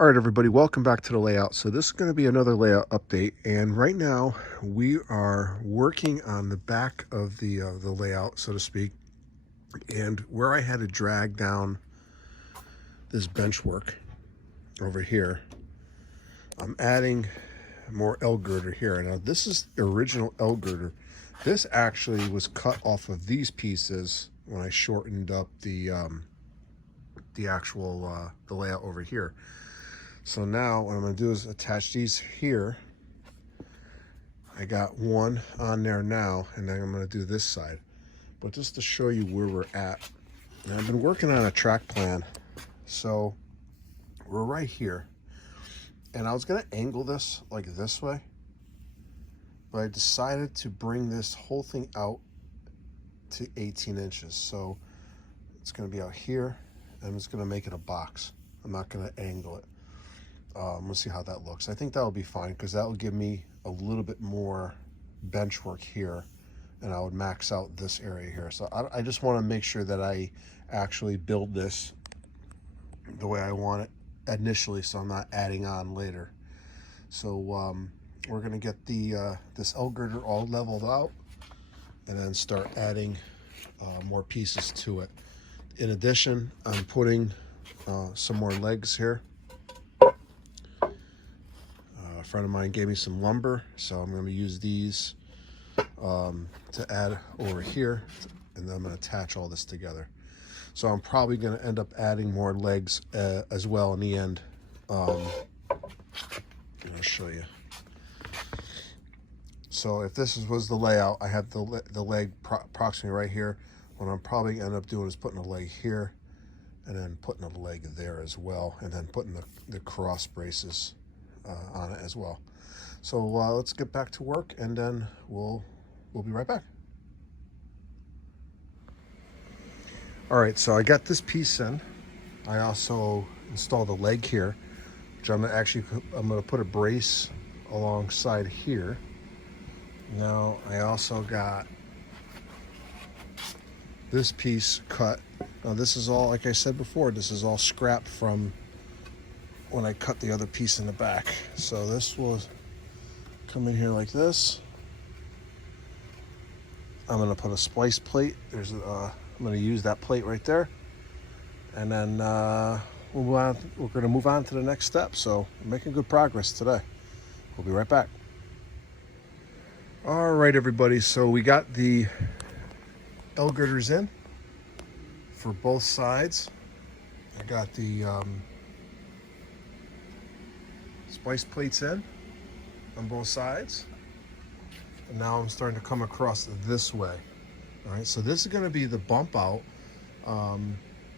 All right, everybody, welcome back to the layout. So this is going to be another layout update, and right now we are working on the back of the layout, so to speak, and where I had to drag down this bench work over here, I'm adding more L-girder here. Now this is the original L-girder. This actually was cut off of these pieces when I shortened up the actual the layout over here. So now what I'm going to do is attach these here. I got one on there now, and then I'm going to do this side. But just to show you where we're at, and I've been working on a track plan. So we're right here. And I was going to angle this like this way, but I decided to bring this whole thing out to 18 inches. So it's going to be out here, and I'm just going to make it a box. I'm not going to angle it. We'll see how that looks. I think that will be fine because that will give me a little bit more bench work here, and I would max out this area here. So I just want to make sure that I actually build this the way I want it initially, so I'm not adding on later. So we're going to get the this L-girder all leveled out and then start adding more pieces to it. In addition, I'm putting some more legs here. A friend of mine gave me some lumber, so I'm going to use these to add over here, and then I'm going to attach all this together. So I'm probably going to end up adding more legs as well in the end. I'll show you. So if this was the layout, I have the leg approximately right here. What I'm probably going to end up doing is putting a leg here, and then putting a leg there as well, and then putting the cross braces on it as well. So let's get back to work, and then we'll be right back. All right, so I got this piece in. I also installed a leg here, which I'm gonna put a brace alongside here. Now I also got this piece cut. Now this is all, like I said before, this is all scrap from when I cut the other piece in the back. So this will come in here like this. I'm gonna put a splice plate. I'm gonna use that plate right there. And then we're gonna move on to the next step. So we're making good progress today. We'll be right back. All right, everybody. So we got the L-girders in for both sides. I got the splice plates in on both sides, and now I'm starting to come across this way. All right, so this is going to be the bump out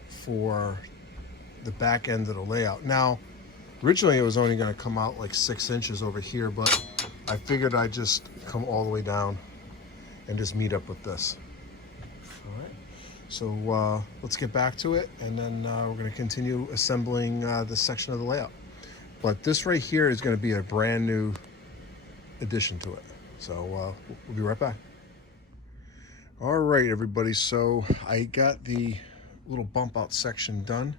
for the back end of the layout. Now originally it was only going to come out like 6 inches over here, but I figured I'd just come all the way down and just meet up with this. All right, so let's get back to it, and then we're going to continue assembling this section of the layout. But this right here is going to be a brand new addition to it. So we'll be right back. All right, everybody. So I got the little bump out section done.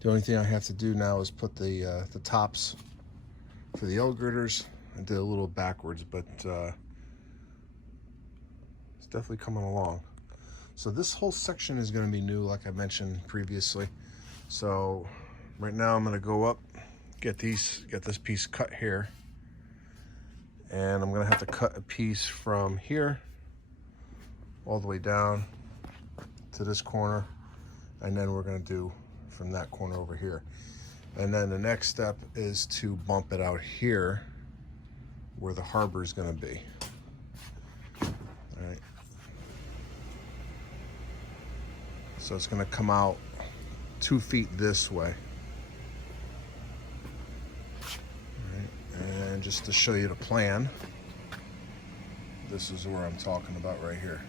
The only thing I have to do now is put the tops for the L-girders. I did a little backwards, but it's definitely coming along. So this whole section is going to be new, like I mentioned previously. So right now I'm going to go up, get this piece cut here, and I'm gonna have to cut a piece from here all the way down to this corner, and then we're gonna do from that corner over here. And then the next step is to bump it out here where the harbor is gonna be. All right, so it's gonna come out 2 feet this way. And just to show you the plan, this is where I'm talking about right here.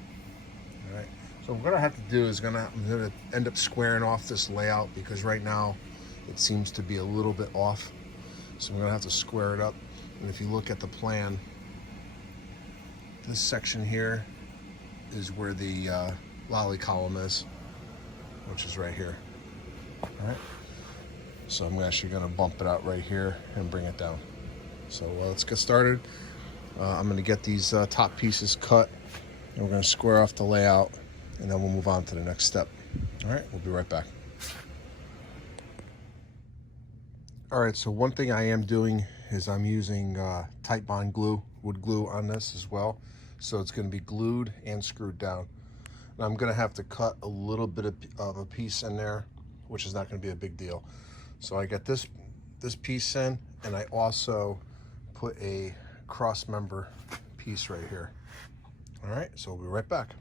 All right, so what I'm gonna have to do is I'm gonna end up squaring off this layout, because right now it seems to be a little bit off. So I'm gonna have to square it up. And if you look at the plan, this section here is where the lolly column is, which is right here. All right. So I'm actually going to bump it out right here and bring it down. So let's get started. I'm going to get these top pieces cut, and we're going to square off the layout, and then we'll move on to the next step. All right, we'll be right back. All right, so one thing I am doing is I'm using tight bond glue, wood glue on this as well. So it's going to be glued and screwed down. And I'm going to have to cut a little bit of a piece in there, which is not going to be a big deal. So I got this piece in, and I also put a cross member piece right here. All right, so we'll be right back.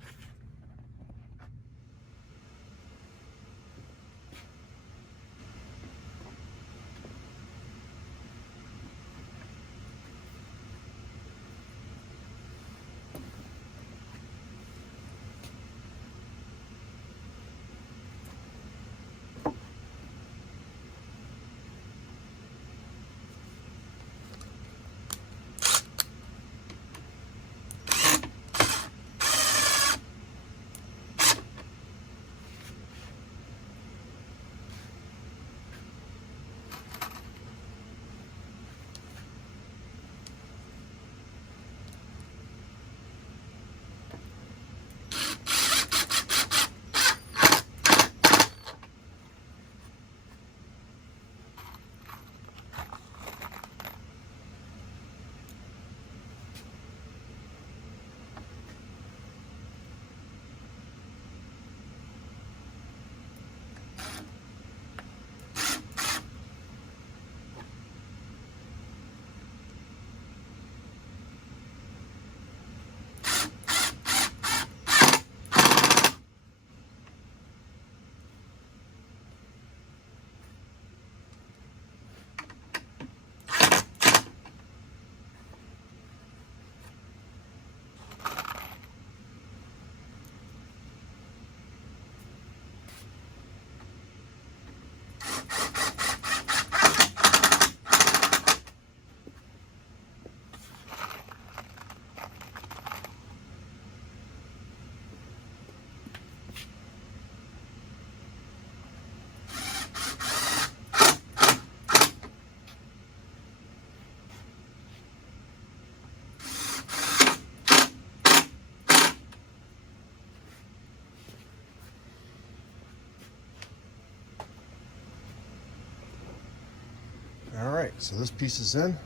All right, so this piece is in.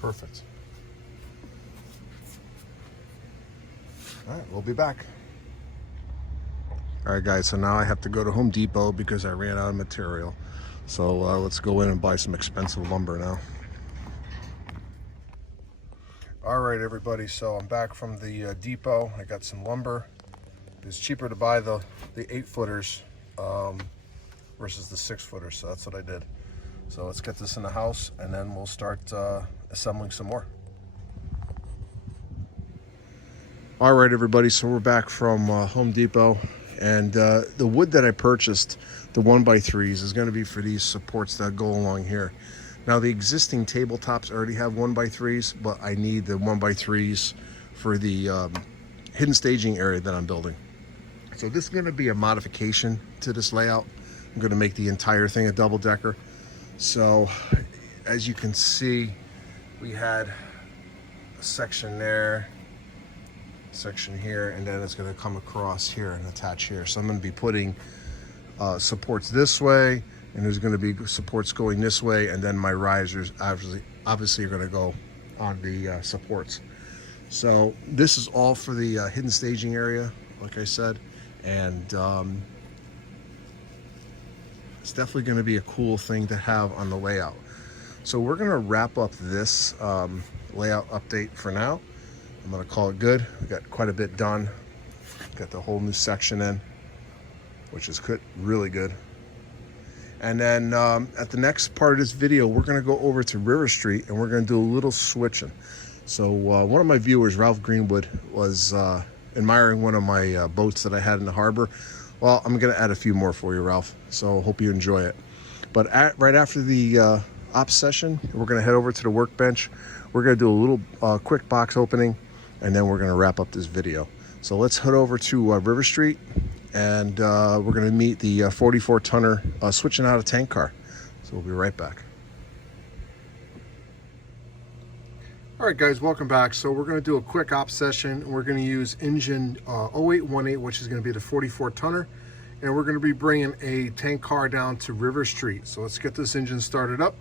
Perfect. All right, we'll be back. All right, guys, so now I have to go to Home Depot because I ran out of material. So let's go in and buy some expensive lumber now. All right, everybody, so I'm back from the depot. I got some lumber. It's cheaper to buy the 8-footers versus the 6-footers, so that's what I did. So let's get this in the house, and then we'll start assembling some more. All right, everybody, so we're back from Home Depot, and the wood that I purchased, the 1x3s, is going to be for these supports that go along here. Now, the existing tabletops already have 1x3s, but I need the 1x3s for the hidden staging area that I'm building. So this is going to be a modification to this layout. I'm going to make the entire thing a double-decker. So as you can see, we had a section there, section here, and then it's going to come across here and attach here. So I'm going to be putting supports this way, and there's going to be supports going this way, and then my risers obviously are going to go on the supports. So this is all for the hidden staging area, like I said, and it's definitely going to be a cool thing to have on the layout. So we're going to wrap up this layout update for now. I'm going to call it good. We got quite a bit done. Got the whole new section in, which is good, really good. And then at the next part of this video, we're going to go over to River Street, and we're going to do a little switching. So one of my viewers, Ralph Greenwood, was admiring one of my boats that I had in the harbor. Well, I'm going to add a few more for you, Ralph. So hope you enjoy it. But right after the ops session, we're going to head over to the workbench. We're going to do a little quick box opening, and then we're going to wrap up this video. So let's head over to River Street, and we're going to meet the 44 tonner switching out a tank car. So we'll be right back. All right, guys, welcome back. So we're going to do a quick op session. We're going to use engine 0818, which is going to be the 44 tonner, and we're going to be bringing a tank car down to River Street. So let's get this engine started up.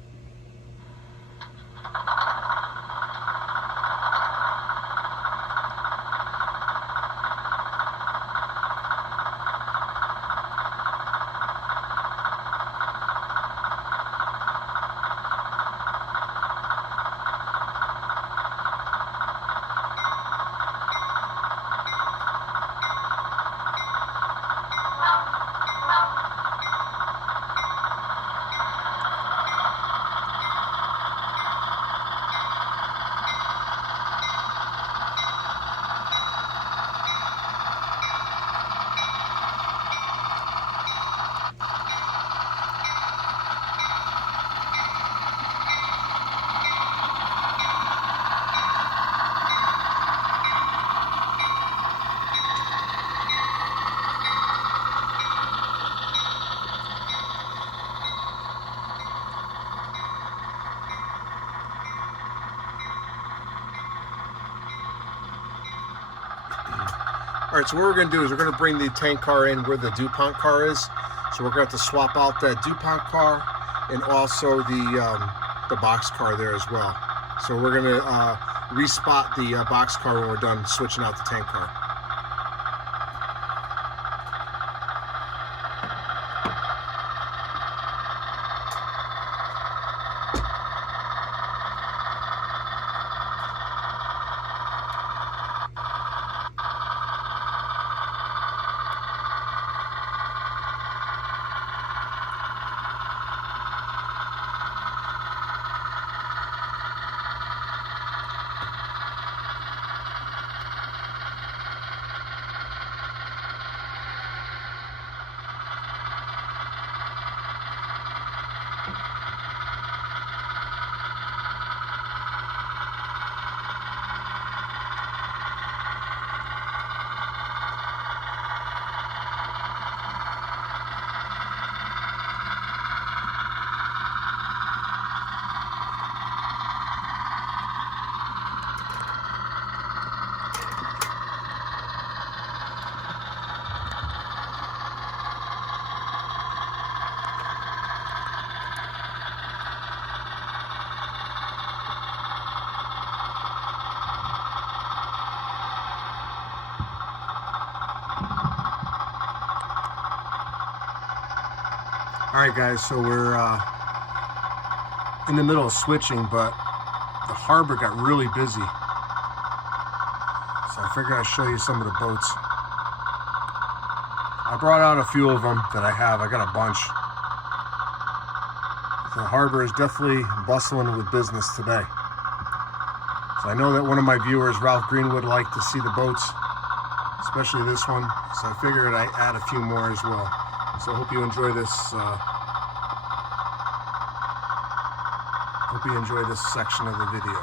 All right, so what we're going to do is we're going to bring the tank car in where the DuPont car is. So we're going to have to swap out that DuPont car and also the box car there as well. So we're going to respot the box car when we're done switching out the tank car. All right, guys, so we're in the middle of switching, but the harbor got really busy. So I figured I'd show you some of the boats. I brought out a few of them that I have. I got a bunch. The harbor is definitely bustling with business today. So I know that one of my viewers, Ralph Green, would like to see the boats, especially this one. So I figured I'd add a few more as well. So I hope you enjoy this. Hope you enjoy this section of the video.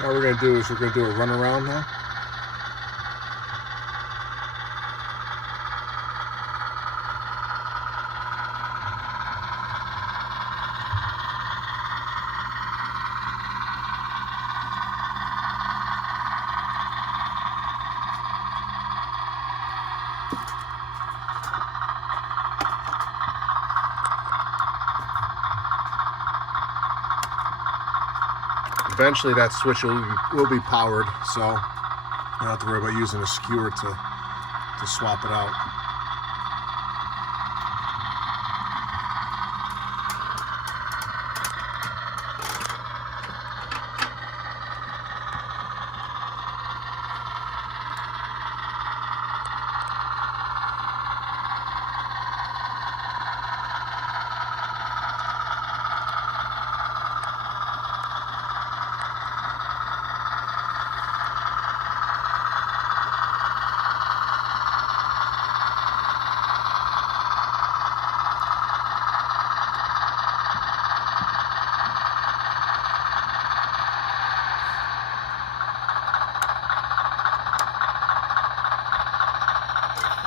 What we're going to do is we're going to do a run around now. Eventually that switch will be powered, so you don't have to worry about using a skewer to swap it out.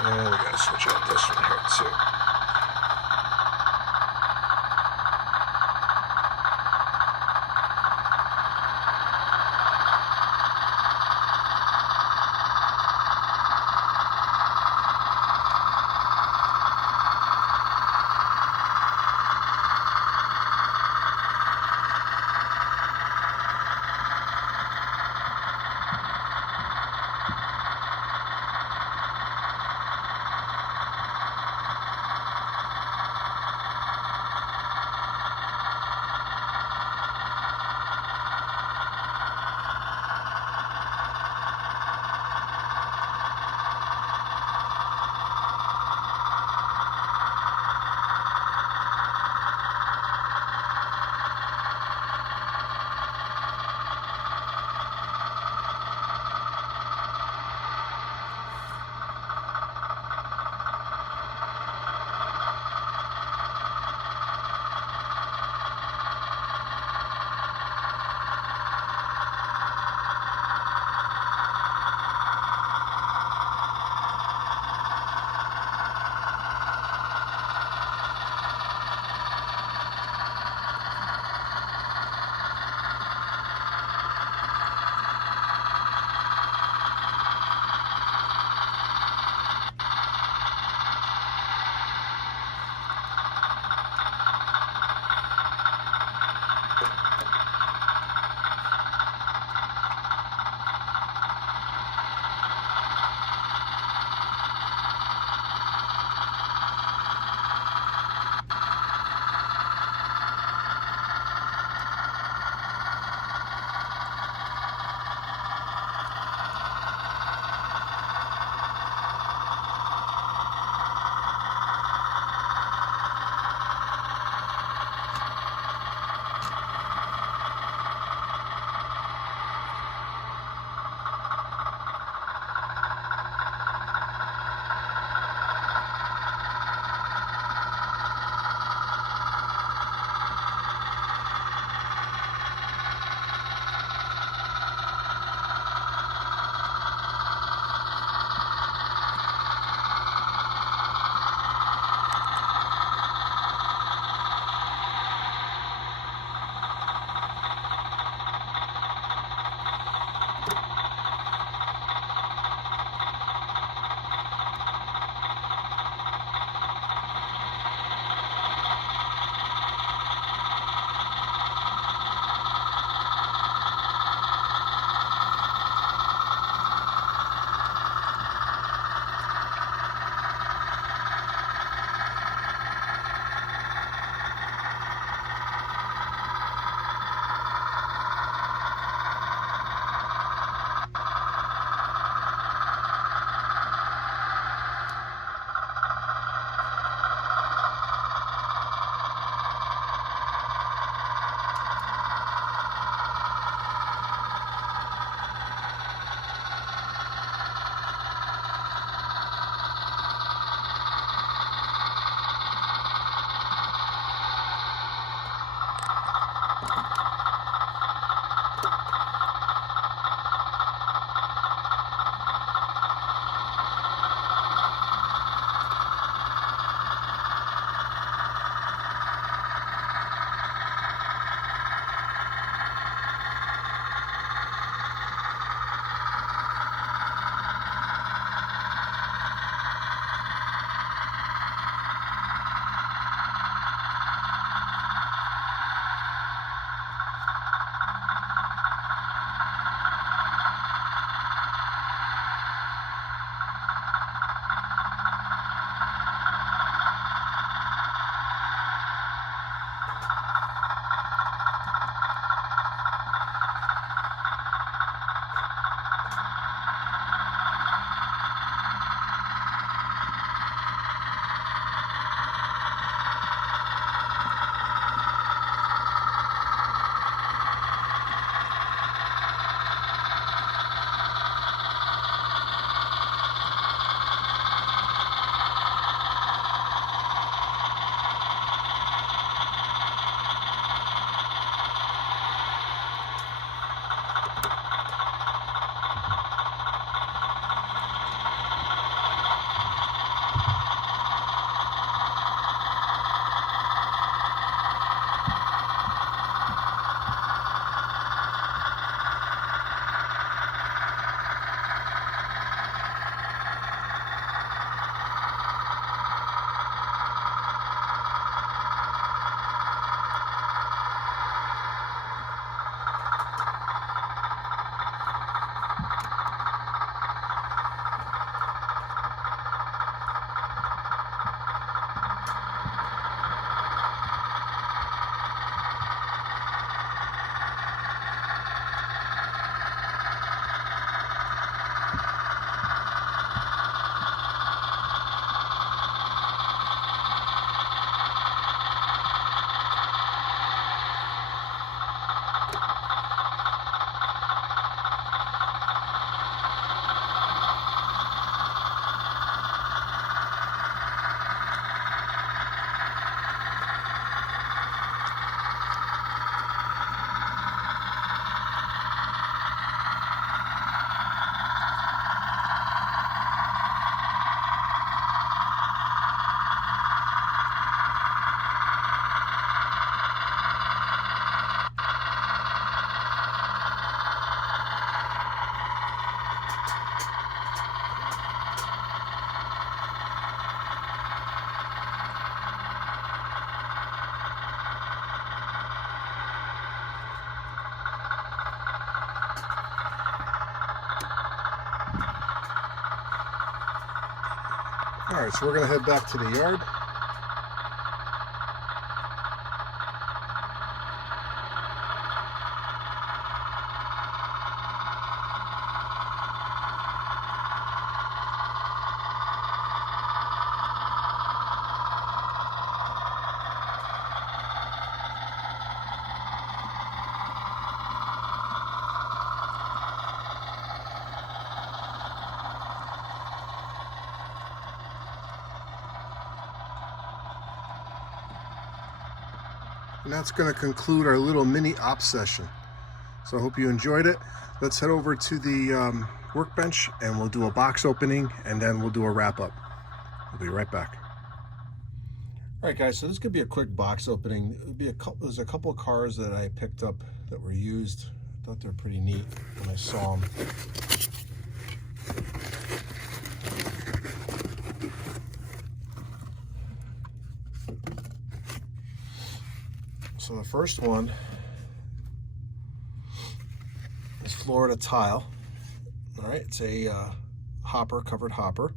And we gotta switch out this one here too. All right, so we're gonna head back to the yard. And that's going to conclude our little mini op session. So I hope you enjoyed it. Let's head over to the workbench and we'll do a box opening and then we'll do a wrap up. We'll be right back. All right, guys, so this could be a quick box opening. There's a couple of cars that I picked up that were used. I thought they were pretty neat when I saw them. So the first one is Florida Tile. All right, it's a hopper, covered hopper.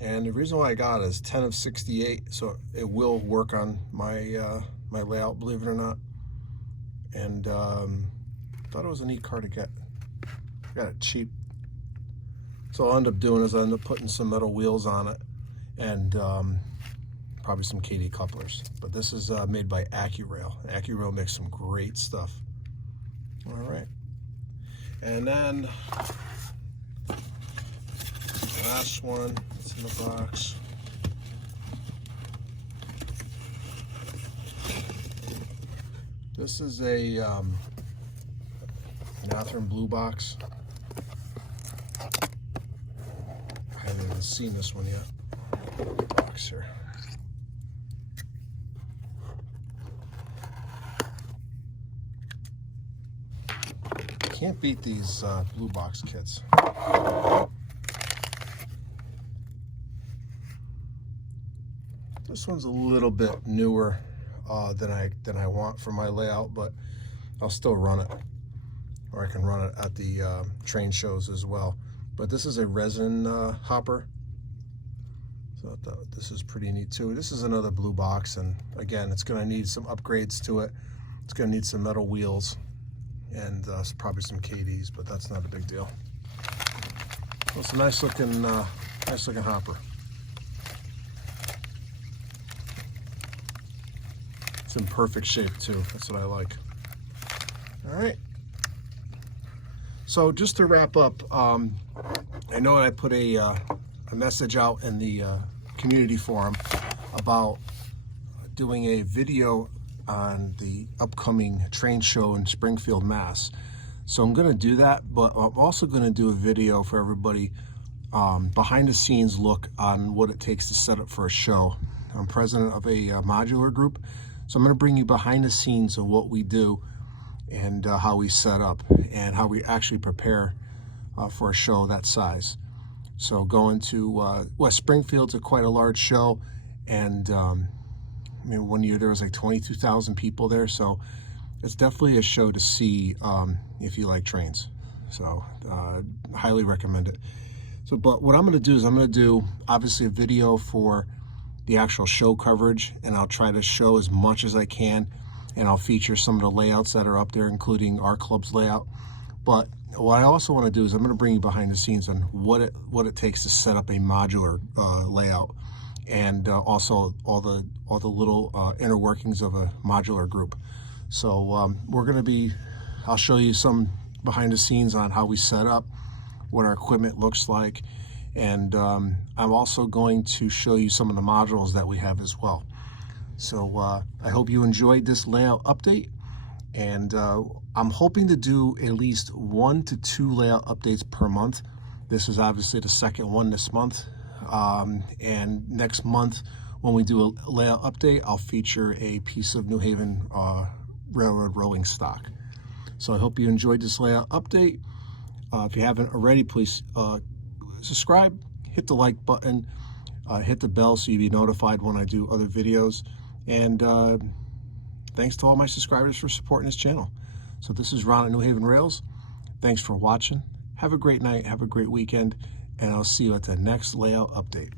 And the reason why I got it is 10 of 68, so it will work on my my layout, believe it or not. And thought it was a neat car to get. Got it cheap. So I'll end up doing is I'll end up putting some metal wheels on it and probably some KD couplers. But this is made by AccuRail. AccuRail makes some great stuff. All right. And then the last one that's in the box. This is a Nathan blue box. I haven't even seen this one yet. Box here. Can't beat these blue box kits. This one's a little bit newer than I want for my layout, but I'll still run it, or I can run it at the train shows as well. But this is a resin hopper, so this is pretty neat too. This is another blue box, and again, it's going to need some upgrades to it. It's going to need some metal wheels and probably some KDs, but that's not a big deal. So it's a nice looking hopper. It's in perfect shape too. That's what I like. All right. So just to wrap up, I know I put a message out in the community forum about doing a video on the upcoming train show in Springfield, Mass. So I'm going to do that, but I'm also going to do a video for everybody, behind the scenes look on what it takes to set up for a show. I'm president of a modular group, so I'm going to bring you behind the scenes of what we do and how we set up and how we actually prepare for a show that size. So going to West Springfield's quite a large show, and I mean, one year there was like 22,000 people there, so it's definitely a show to see if you like trains. So highly recommend it. So, but what I'm going to do is I'm going to do obviously a video for the actual show coverage, and I'll try to show as much as I can, and I'll feature some of the layouts that are up there, including our club's layout. But what I also want to do is I'm going to bring you behind the scenes on what it takes to set up a modular layout, and also all the little inner workings of a modular group. So I'll show you some behind the scenes on how we set up, what our equipment looks like, and I'm also going to show you some of the modules that we have as well. So I hope you enjoyed this layout update, and I'm hoping to do at least 1 to 2 layout updates per month. This is obviously the second one this month. And next month, when we do a layout update, I'll feature a piece of New Haven Railroad rolling stock. So I hope you enjoyed this layout update. If you haven't already, please subscribe, hit the like button, hit the bell so you'll be notified when I do other videos. And thanks to all my subscribers for supporting this channel. So this is Ron at New Haven Rails. Thanks for watching. Have a great night. Have a great weekend. And I'll see you at the next layout update.